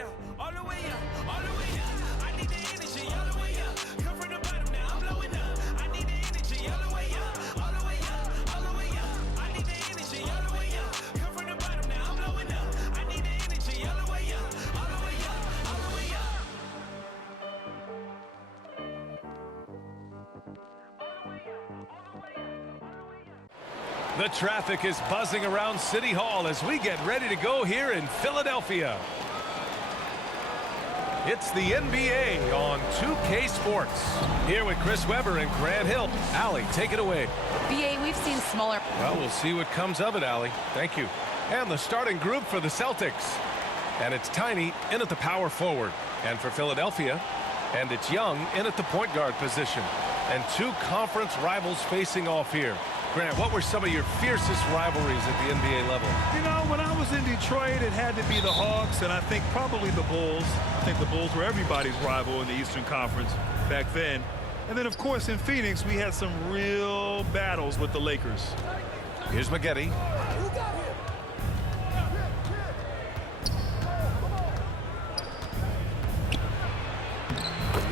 up, all the way up, all the way up. I need the energy all the way up. Come from the bottom now, I'm blowing up. I need the energy all the way up, all the way up, all the way up. I need the energy all the way up. Come from the bottom now, I'm blowing up. I need the energy all the way up, all the way up, all the way up. The traffic is buzzing around City Hall as we get ready to go here in Philadelphia. It's the NBA on 2K Sports. Here with Chris Webber and Grant Hill. Allie, take it away. BA, we've seen smaller. Well, we'll see what comes of it, Allie. Thank you. And the starting group for the Celtics. And it's Tiny in at the power forward. And for Philadelphia, and it's Young in at the point guard position. And two conference rivals facing off here. Grant, what were some of your fiercest rivalries at the NBA level? You know, when I was in Detroit, it had to be the Hawks, and I think probably the Bulls. I think the Bulls were everybody's rival in the Eastern Conference back then. And then, of course, in Phoenix, we had some real battles with the Lakers. Here's Maggette.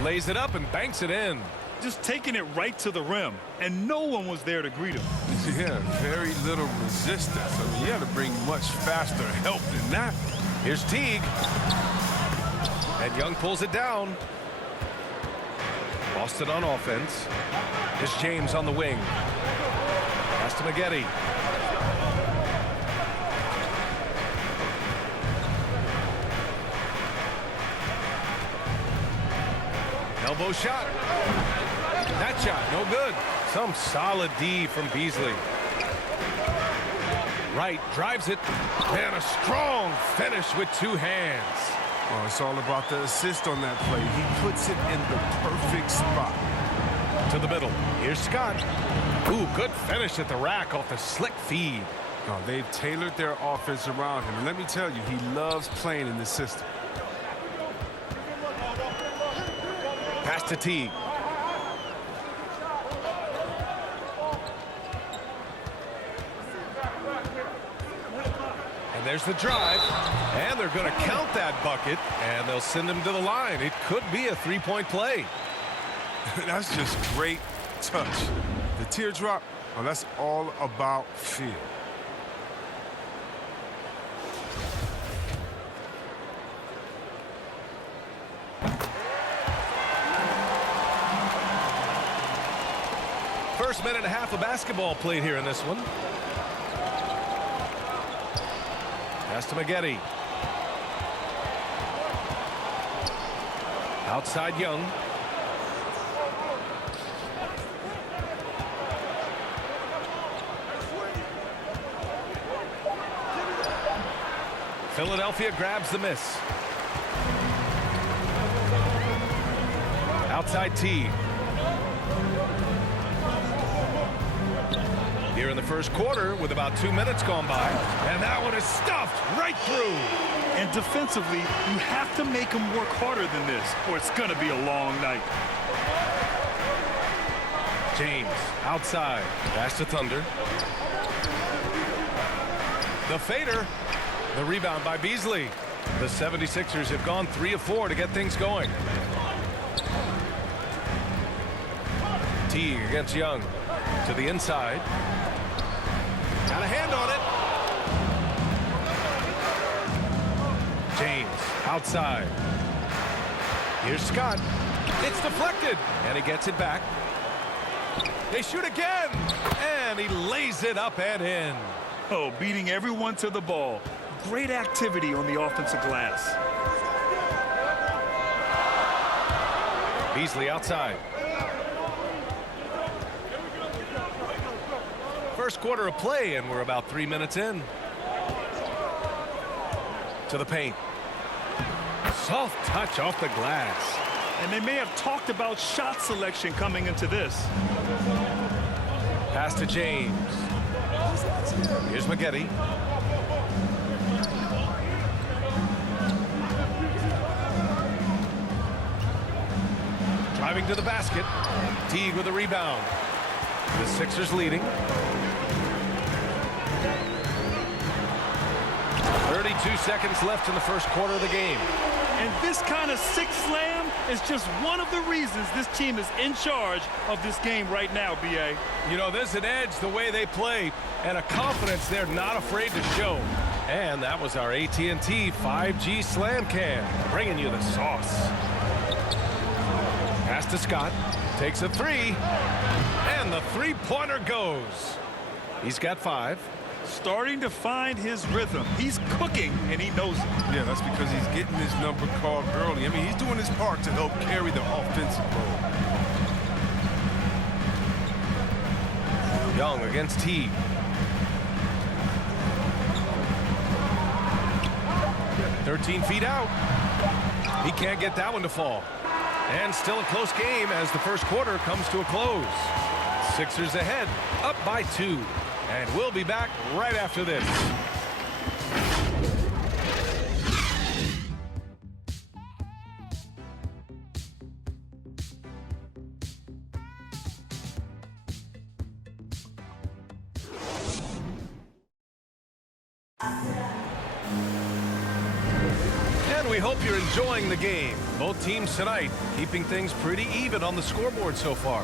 Lays it up and banks it in. Just taking it right to the rim, and no one was there to greet him. Yeah, very little resistance. I mean, you had to bring much faster help than that. Here's Teague. And Young pulls it down. Boston on offense. Here's James on the wing. Pass to Maggette. Elbow shot. That shot, no good. Some solid D from Beasley. Wright drives it. And a strong finish with two hands. Oh, it's all about the assist on that play. He puts it in the perfect spot. To the middle. Here's Scott. Ooh, good finish at the rack off the slick feed. Oh, they've tailored their offense around him. And let me tell you, he loves playing in this system. Pass to Teague. And there's the drive. And they're going to count that bucket. And they'll send him to the line. It could be a three-point play. That's just great touch. The teardrop, oh, that's all about feel. First minute and a half of basketball played here in this one. Pass to Maggette. Outside Young. Philadelphia grabs the miss. Outside Teague. Here in the first quarter with about 2 minutes gone by. And that one is stuffed right through. And defensively, you have to make him work harder than this, or it's going to be a long night. James outside. Pass to Thunder. The fader. The rebound by Beasley. The 76ers have gone 3 of 4 to get things going. Teague against Young. To the inside. Got a hand on it. James outside. Here's Scott. It's deflected. And he gets it back. They shoot again. And he lays it up and in. Oh, beating everyone to the ball. Great activity on the offensive glass. Beasley outside. First quarter of play, and we're about 3 minutes in. To the paint. Soft touch off the glass. And they may have talked about shot selection coming into this. Pass to James. Here's Maggette. Driving to the basket. Teague with a rebound. The Sixers leading. 32 seconds left in the first quarter of the game. And this kind of sixth slam is just one of the reasons this team is in charge of this game right now, B.A. You know, there's an edge the way they play and a confidence they're not afraid to show. And that was our AT&T 5G Slam Cam, bringing you the sauce. Pass to Scott, takes a three, and the three-pointer goes. He's got 5. Starting to find his rhythm. He's cooking, and he knows it. Yeah, that's because he's getting his number called early. I mean, he's doing his part to help carry the offensive load. Young against Teague. "13 feet out." He can't get that one to fall. And still a close game as the first quarter comes to a close. Sixers ahead, up by 2. And we'll be back right after this. And we hope you're enjoying the game. Both teams tonight keeping things pretty even on the scoreboard so far.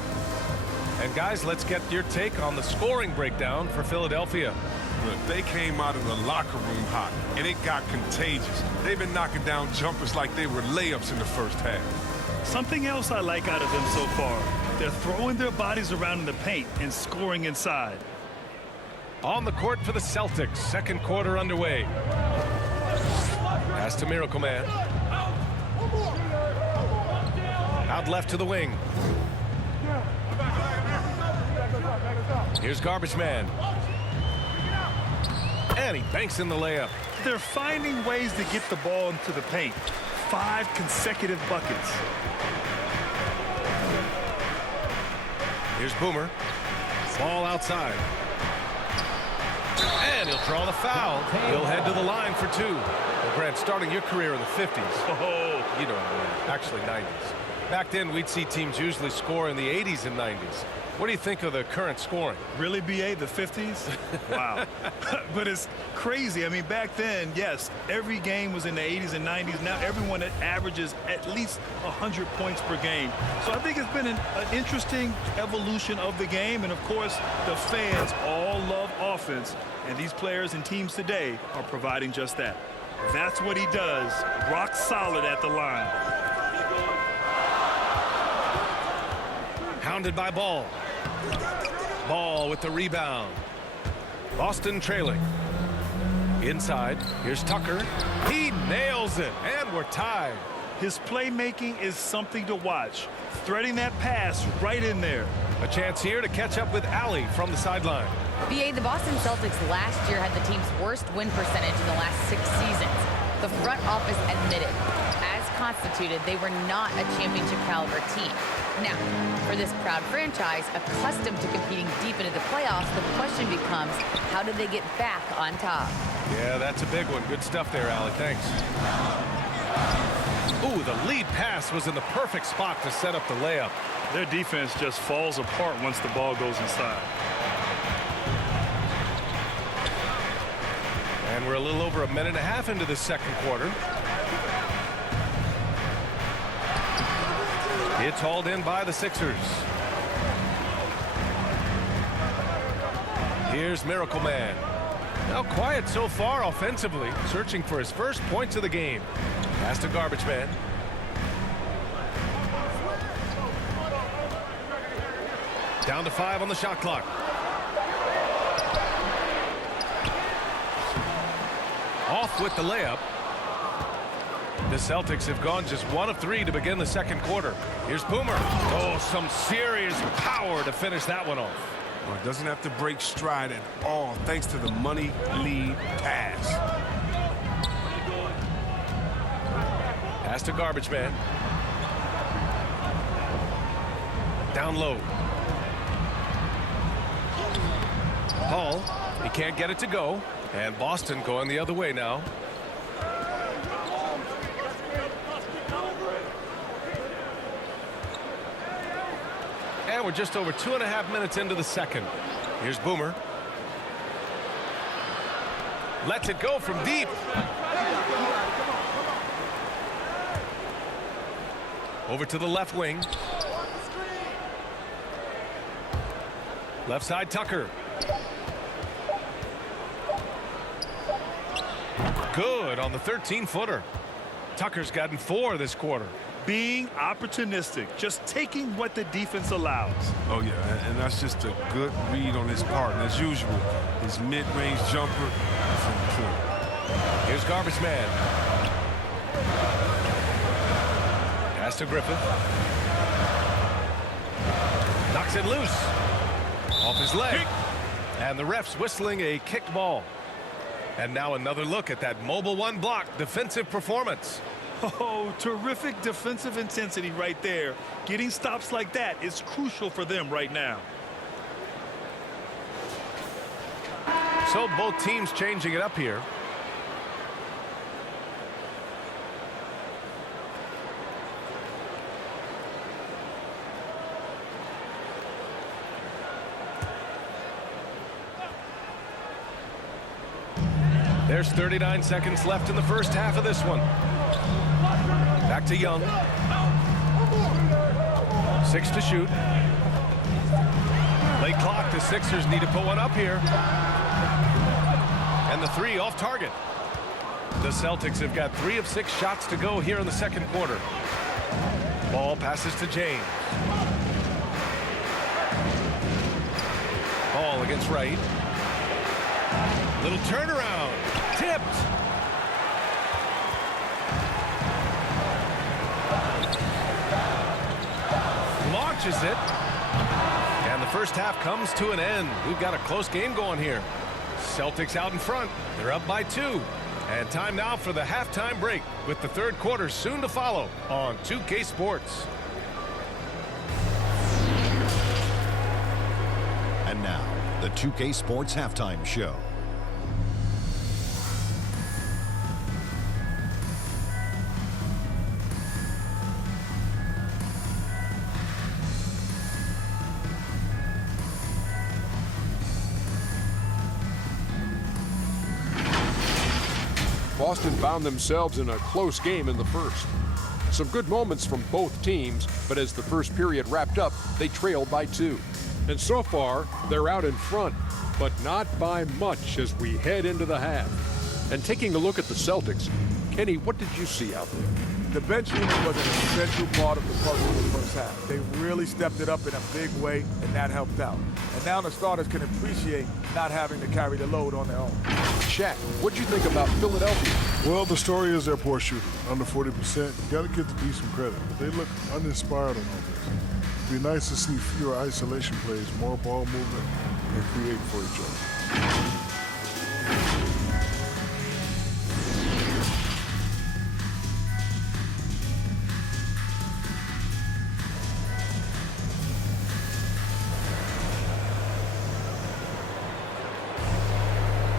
And guys, let's get your take on the scoring breakdown for Philadelphia. Look, they came out of the locker room hot, and it got contagious. They've been knocking down jumpers like they were layups in the first half. Something else I like out of them so far. They're throwing their bodies around in the paint and scoring inside. On the court for the Celtics, second quarter underway. Pass to Miracle Man. Out left to the wing. Here's Garbage Man. And he banks in the layup. They're finding ways to get the ball into the paint. 5 consecutive buckets. Here's Boomer. Ball outside. And he'll draw the foul. He'll head to the line for 2. Well, Grant, starting your career in the 50s. Oh, You know what I mean. Actually, 90s. Back then, we'd see teams usually score in the 80s and 90s. What do you think of the current scoring? really, B.A., the 50s? Wow. But it's crazy. I mean, back then, yes, every game was in the 80s and 90s. Now everyone averages at least 100 points per game. So I think it's been an interesting evolution of the game. And, of course, the fans all love offense. And these players and teams today are providing just that. That's what he does. Rock solid at the line. Hounded by Ball. Ball with the rebound. Boston trailing. Inside, here's Tucker. He nails it, and we're tied. His playmaking is something to watch. Threading that pass right in there. A chance here to catch up with Allie from the sideline. BA, the Boston Celtics last year had the team's worst win percentage in the last 6 seasons. The front office admitted, as constituted, they were not a championship caliber team. Now, for this proud franchise, accustomed to competing deep into the playoffs, the question becomes, how do they get back on top? Yeah, that's a big one. Good stuff there, Allie. Thanks. Ooh, the lead pass was in the perfect spot to set up the layup. Their defense just falls apart once the ball goes inside. And we're a little over a minute and a half into the second quarter. It's hauled in by the Sixers. Here's Miracle Man. Now quiet so far offensively, searching for his first points of the game. Pass to Garbage Man. Down to 5 on the shot clock. Off with the layup. The Celtics have gone just 1 of 3 to begin the second quarter. Here's Boomer. Oh, some serious power to finish that one off. Well, it doesn't have to break stride at all thanks to the money lead pass. Pass to Garbage Man. Down low. Hall, he can't get it to go. And Boston going the other way now. And we're just over 2.5 minutes into the second. Here's Boomer. Lets it go from deep. Over to the left wing. Left side, Tucker. Good on the 13-footer. Tucker's gotten 4 this quarter. Being opportunistic, just taking what the defense allows. Oh, yeah, and that's just a good read on his part. And as usual, his mid-range jumper is on point. Here's Garbage Man. Pass to Griffith. Knocks it loose. Off his leg. And the ref's whistling a kicked ball. And now another look at that mobile one block defensive performance. Oh, terrific defensive intensity right there. Getting stops like that is crucial for them right now. So both teams changing it up here. There's 39 seconds left in the first half of this one. Back to Young. 6 to shoot. Late clock. The Sixers need to put one up here. And the 3 off target. The Celtics have got 3 of 6 shots to go here in the second quarter. Ball passes to James. Ball against Wright. Little turnaround. Tipped. Launches it. And the first half comes to an end. We've got a close game going here. Celtics out in front. They're up by 2. And time now for the halftime break, with the third quarter soon to follow on 2K Sports. And now, the 2K Sports Halftime Show. Boston found themselves in a close game in the first. Some good moments from both teams, but as the first period wrapped up, they trailed by 2. And so far, they're out in front, but not by much as we head into the half. And taking a look at the Celtics, Kenny, what did you see out there? The bench unit was an essential part of the puzzle in the first half. They really stepped it up in a big way, and that helped out. And now the starters can appreciate not having to carry the load on their own. Shaq, what'd you think about Philadelphia? Well, the story is their poor shooting, under 40%. You got to give the D some credit. They look uninspired on offense. It'd be nice to see fewer isolation plays, more ball movement, and create for each other.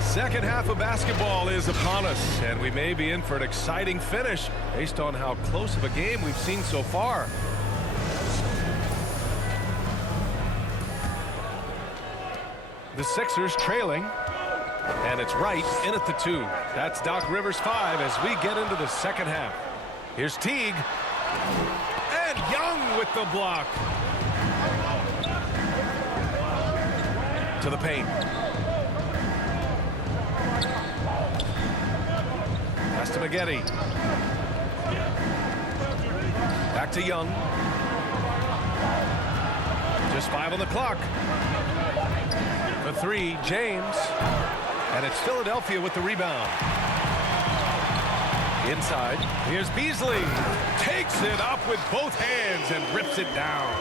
Second half of basketball is upon us, and we may be in for an exciting finish based on how close of a game we've seen so far. The Sixers trailing, and it's Wright in at the 2. That's Doc Rivers' 5 as we get into the second half. Here's Teague, and Young with the block. To the paint. Pass to Maggette. Back to Young. Just 5 on the clock. For 3, James. And it's Philadelphia with the rebound. Inside. Here's Beasley. Takes it up with both hands and rips it down.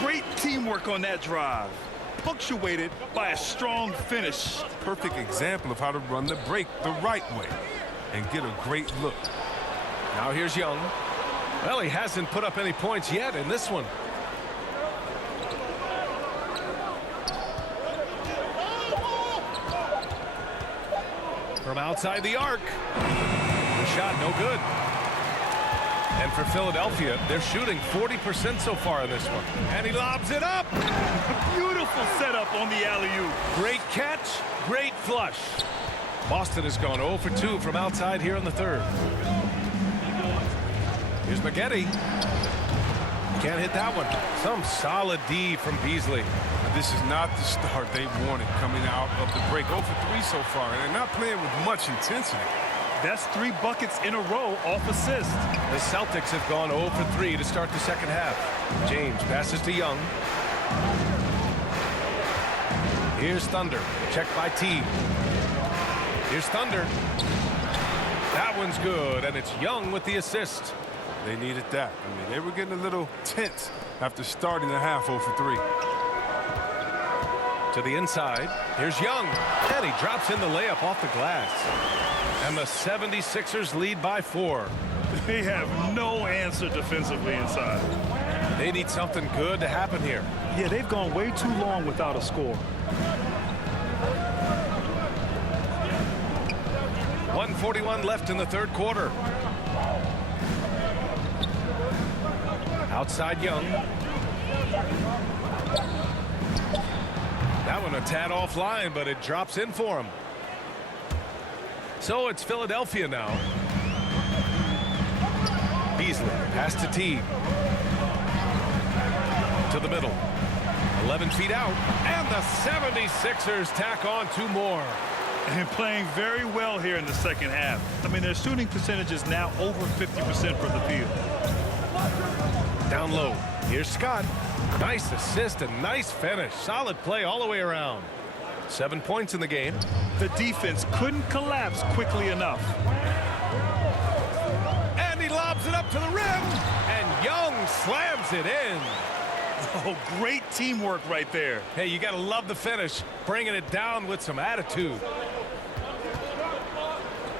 Great teamwork on that drive. Punctuated by a strong finish. Perfect example of how to run the break the right way and get a great look. Now here's Young. Well, he hasn't put up any points yet in this one. From outside the arc. The shot no good. And for Philadelphia, they're shooting 40% so far in this one. And he lobs it up. Beautiful setup on the alley-oop. Great catch, great flush. Boston has gone 0 for 2 from outside here in the third. Here's Maggette. Can't hit that one. Some solid D from Beasley. This is not the start they wanted coming out of the break. 0 for 3 so far, and they're not playing with much intensity. That's 3 buckets in a row off assist. The Celtics have gone 0 for 3 to start the second half. James passes to Young. Here's Thunder. Check by T. Here's Thunder. That one's good, and it's Young with the assist. They needed that. I mean, they were getting a little tense after starting the half 0 for 3. To the inside. Here's Young. And he drops in the layup off the glass. And the 76ers lead by 4. They have no answer defensively inside. They need something good to happen here. Yeah, they've gone way too long without a score. 1:41 left in the third quarter. Outside Young. That one a tad offline, but it drops in for him. So it's Philadelphia now. Beasley, pass to Teague. To the middle. 11 feet out. And the 76ers tack on 2 more. And playing very well here in the second half. I mean, their shooting percentage is now over 50% from the field. Down low. Here's Scott. Nice assist and nice finish. Solid play all the way around. 7 points in the game. The defense couldn't collapse quickly enough. And he lobs it up to the rim. And Young slams it in. Oh, great teamwork right there. Hey, you got to love the finish. Bringing it down with some attitude.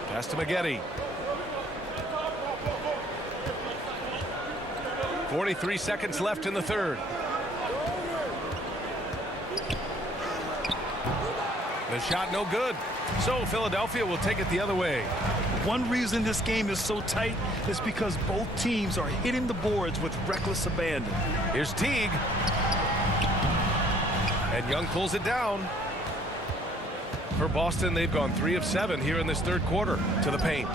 Pass to Maggette. 43 seconds left in the third. The shot no good. So Philadelphia will take it the other way. One reason this game is so tight is because both teams are hitting the boards with reckless abandon. Here's Teague. And Young pulls it down. For Boston, they've gone 3 of 7 here in this third quarter. To the paint.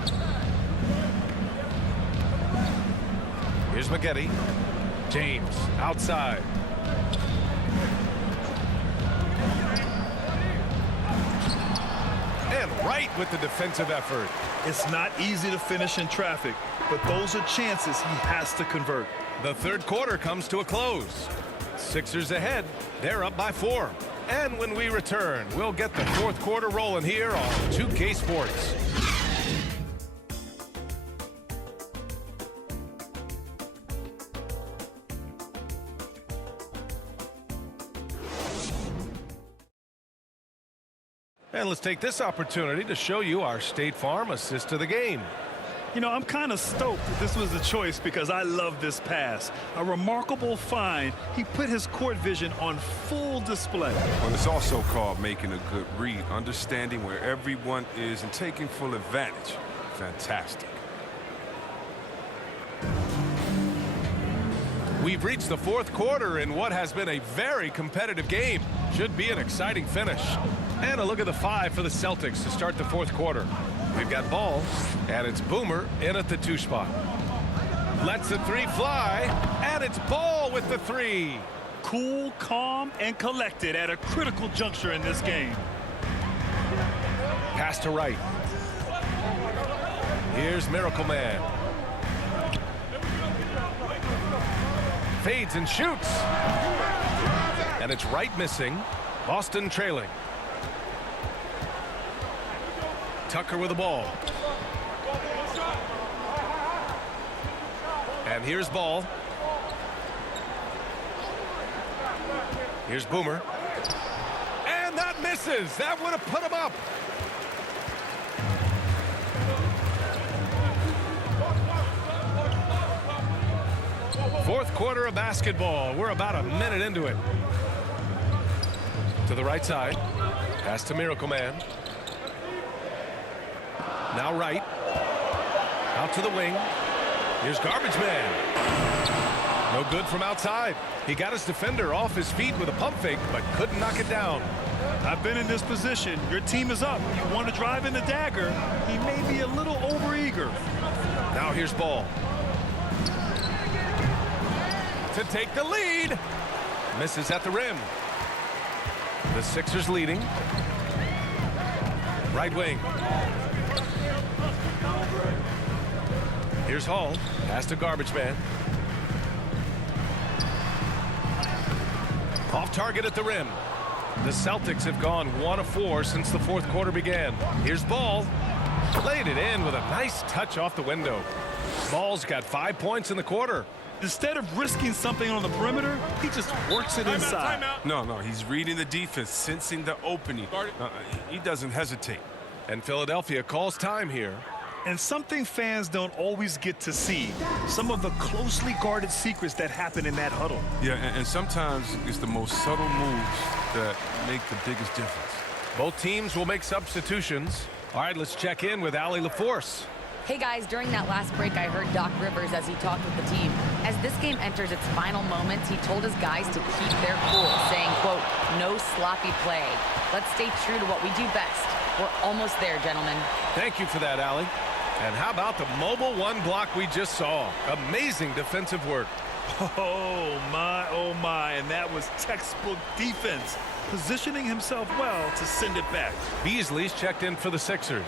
Here's Maggette. James outside. And right with the defensive effort. It's not easy to finish in traffic, but those are chances he has to convert. The third quarter comes to a close. Sixers ahead. They're up by 4. And when we return, we'll get the fourth quarter rolling here on 2K Sports. And let's take this opportunity to show you our State Farm assist to the game. You know, I'm kind of stoked that this was the choice because I love this pass. A remarkable find. He put his court vision on full display. Well, it's also called making a good read, understanding where everyone is and taking full advantage. Fantastic. We've reached the fourth quarter in what has been a very competitive game. Should be an exciting finish. And a look at the 5 for the Celtics to start the fourth quarter. We've got Ball, and it's Boomer in at the 2 spot. Lets the 3 fly, and it's Ball with the 3. Cool, calm, and collected at a critical juncture in this game. Pass to right. Here's Miracle Man. Fades and shoots. And it's right missing. Boston trailing. Tucker with the ball. And here's Ball. Here's Boomer. And that misses. That would have put him up. Fourth quarter of basketball. We're about a minute into it. To the right side. Pass to Miracle Man. Now right. Out to the wing. Here's Garbage Man. No good from outside. He got his defender off his feet with a pump fake, but couldn't knock it down. I've been in this position. Your team is up. You want to drive in the dagger. He may be a little overeager. Now here's Ball. to take the lead. Misses at the rim. The Sixers leading. Right wing. Here's Hall. Pass to garbage man. Off target at the rim. The Celtics have gone 1 of 4 since the fourth quarter began. Here's Ball. Laid it in with a nice touch off the window. Ball's got 5 points in the quarter. Instead of risking something on the perimeter, he just works it inside. No, he's reading the defense, sensing the opening. He doesn't hesitate. And Philadelphia calls time here. And something fans don't always get to see, some of the closely guarded secrets that happen in that huddle. Yeah, and sometimes it's the most subtle moves that make the biggest difference. Both teams will make substitutions. All right, let's check in with Allie LaForce. Hey guys, during that last break, I heard Doc Rivers as he talked with the team. As this game enters its final moments, he told his guys to keep their cool, saying, quote, no sloppy play. Let's stay true to what we do best. We're almost there, gentlemen. Thank you for that, Allie. And how about the mobile one block we just saw? Amazing defensive work. Oh my, and that was textbook defense, positioning himself well to send it back. Beasley's checked in for the Sixers.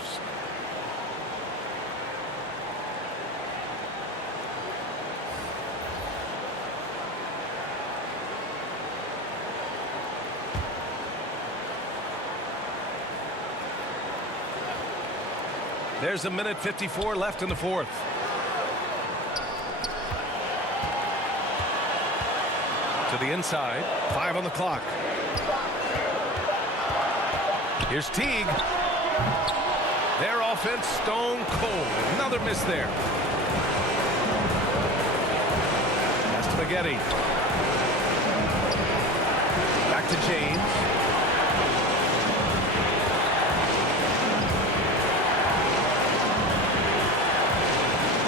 There's 1:54 left in the fourth. To the inside. 5 on the clock. Here's Teague. Their offense stone cold. Another miss there. Pass to Spaghetti. Back to James.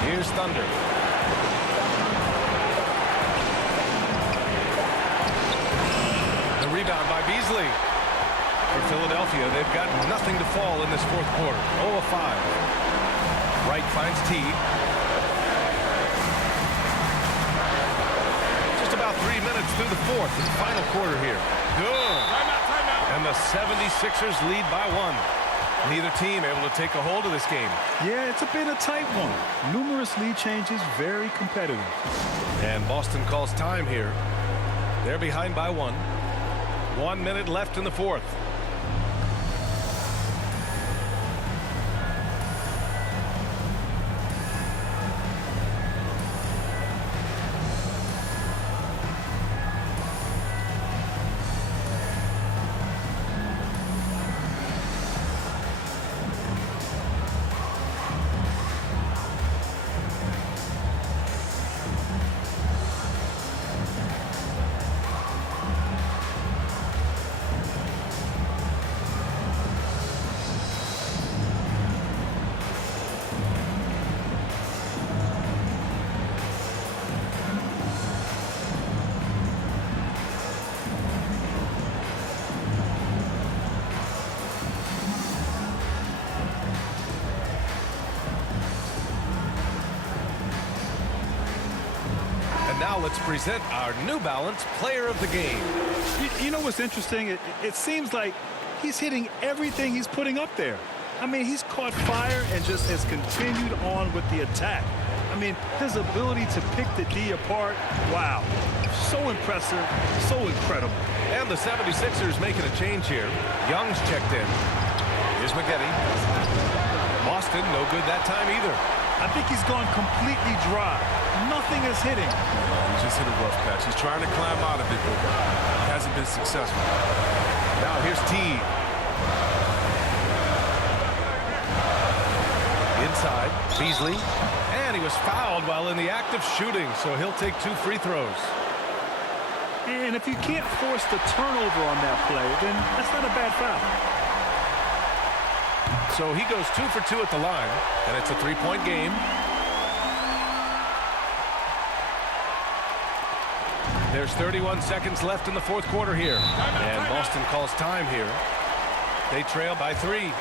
Here's Thunder. The rebound by Beasley. For Philadelphia, they've got nothing to fall in this fourth quarter. 0 of 5. Wright finds Teague. Just about 3 minutes through the fourth and final quarter here. Good. Timeout. And the 76ers lead by 1. Neither team able to take a hold of this game. Yeah, it's been a tight one. Numerous lead changes, very competitive. And Boston calls time here. They're behind by 1. 1 minute left in the fourth. Now let's present our New Balance Player of the Game. You know what's interesting? It seems like he's hitting everything he's putting up there. I mean, he's caught fire and just has continued on with the attack. I mean, his ability to pick the D apart, wow. So impressive, so incredible. And the 76ers making a change here. Young's checked in. Here's McGetty. Boston, no good that time either. I think he's gone completely dry. Nothing is hitting. He just hit a rough patch. He's trying to climb out of it, but he hasn't been successful. Now here's Teague. Inside, Beasley. And he was fouled while in the act of shooting, so he'll take 2 free throws. And if you can't force the turnover on that play, then that's not a bad foul. So he goes 2 for 2 at the line, and it's a 3-point game. There's 31 seconds left in the fourth quarter here. And Boston calls time here. They trail by 3.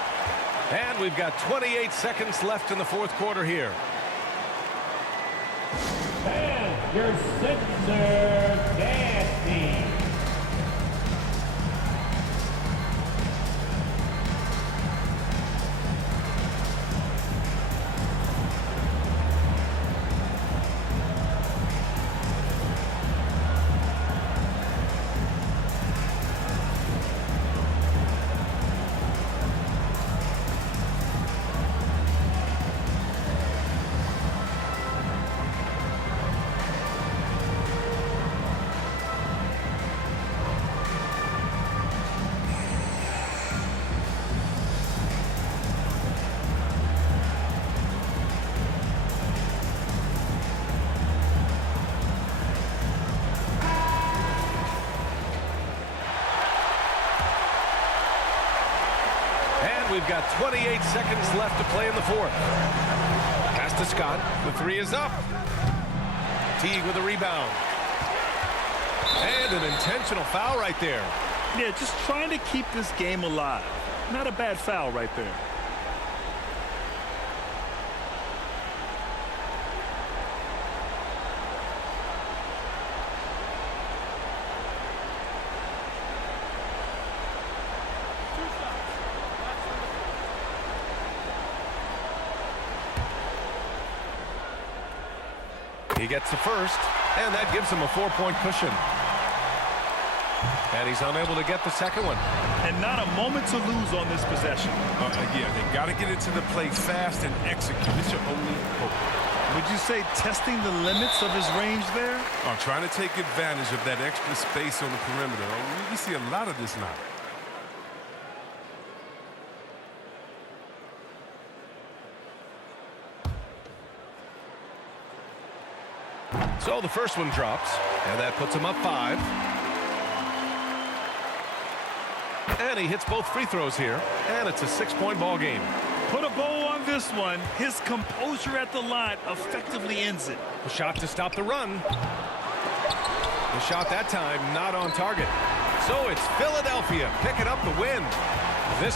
And we've got 28 seconds left in the fourth quarter here. your Sixer Danny. We've got 28 seconds left to play in the fourth. Pass to Scott. The three is up. Teague with a rebound. And an intentional foul right there. Yeah, just trying to keep this game alive. Not a bad foul right there. He gets the first, and that gives him a 4-point cushion. And he's unable to get the second one. And not a moment to lose on this possession. Yeah, they got to get into the play fast and execute. It's your only hope. Would you say testing the limits of his range there? Trying to take advantage of that extra space on the perimeter. We see a lot of this now. So the first one drops, and that puts him up 5. And he hits both free throws here, and it's a 6-point ball game. Put a bow on this one. His composure at the line effectively ends it. A shot to stop the run. The shot that time not on target. So it's Philadelphia picking up the win. This